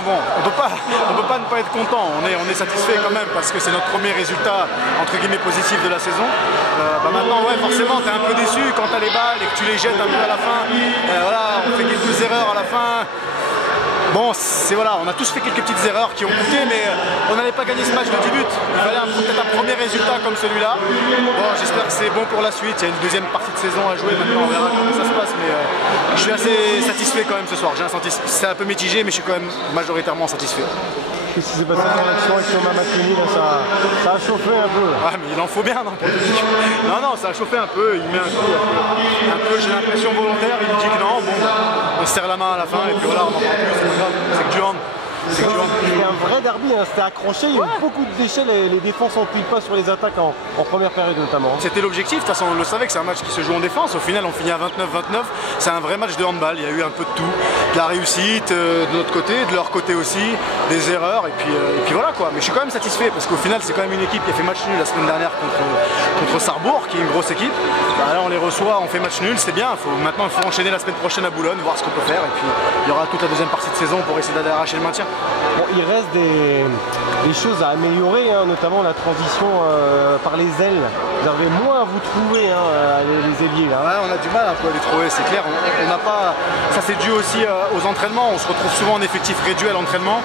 Bon, on peut pas ne pas être content, on est satisfait quand même parce que c'est notre premier résultat entre guillemets positif de la saison. Maintenant ouais, forcément tu es un peu déçu quand tu as les balles et que tu les jettes un peu à la fin. Voilà, on fait quelques erreurs à la fin. Bon, voilà, on a tous fait quelques petites erreurs qui ont coûté, mais on n'allait pas gagner ce match de 10 buts. Il fallait peut-être un premier résultat comme celui-là. Bon, j'espère que c'est bon pour la suite. Il y a une deuxième partie de saison à jouer maintenant, on verra comment ça se passe. Mais je suis assez satisfait quand même ce soir. C'est un peu mitigé, mais je suis quand même majoritairement satisfait. Qu'est-ce qui s'est passé dans l'action avec Thomas Mattini là, ça a chauffé un peu. Ah mais il en faut bien, non, pour le public. Non, ça a chauffé un peu, il met un coup un peu j'ai l'impression volontaire, il dit que non, bon, on se serre la main à la fin et puis voilà, on en prend plus, c'est pas grave, c'est que du hand. C'était un vrai derby, hein. C'était accroché, il y a eu beaucoup de déchets, les défenses n'empuient pas sur les attaques en première période notamment. C'était l'objectif, de toute façon on le savait que c'est un match qui se joue en défense, au final on finit à 29-29, c'est un vrai match de handball, il y a eu un peu de tout, de la réussite de notre côté, de leur côté aussi, des erreurs et puis voilà quoi, mais je suis quand même satisfait parce qu'au final c'est quand même une équipe qui a fait match nul la semaine dernière contre Sarrebourg, qui est une grosse équipe. Là on les reçoit, on fait match nul, c'est bien, maintenant il faut enchaîner la semaine prochaine à Boulogne, voir ce qu'on peut faire et puis il y aura toute la deuxième partie de saison pour essayer d'aller arracher le maintien. Bon, il reste des choses à améliorer, hein, notamment la transition par les ailes. Vous avez moins à vous trouver, hein, les ailiers là. Ouais, on a du mal un peu à les trouver, c'est clair. On n'a pas. Ça c'est dû aussi aux entraînements. On se retrouve souvent en effectif réduit à l'entraînement,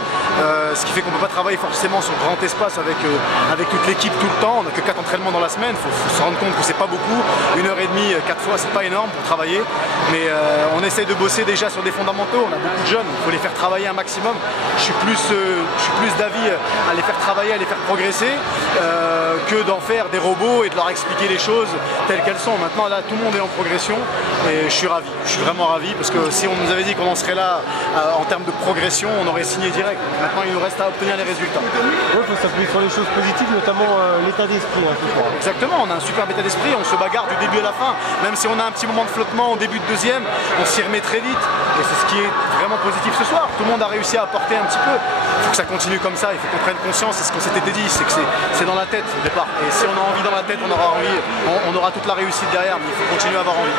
ce qui fait qu'on ne peut pas travailler forcément sur grand espace avec toute l'équipe tout le temps. On n'a que 4 entraînements dans la semaine. Il faut se rendre compte que c'est pas beaucoup. 1h30, 4 fois, c'est pas énorme pour travailler. Mais on essaye de bosser déjà sur des fondamentaux. On a beaucoup de jeunes, il faut les faire travailler un maximum. Je suis plus d'avis à les faire travailler, à les faire progresser que d'en faire des robots et de leur expliquer les choses telles qu'elles sont. Maintenant là tout le monde est en progression et je suis ravi, je suis vraiment ravi parce que si on nous avait dit qu'on en serait là en termes de progression, on aurait signé direct. Maintenant il nous reste à obtenir les résultats. Oui, il faut s'appuyer sur les choses positives, notamment l'état d'esprit ce soir. Exactement, on a un superbe état d'esprit, on se bagarre du début à la fin, même si on a un petit moment de flottement au début de deuxième, on s'y remet très vite et c'est ce qui est vraiment positif ce soir. Tout le monde a réussi à apporter un petit peu. Il faut que ça continue comme ça, il faut qu'on prenne conscience, c'est ce qu'on s'était dit, c'est que c'est dans la tête au départ. Et si on a envie dans la tête, on aura toute la réussite derrière, mais il faut continuer à avoir envie.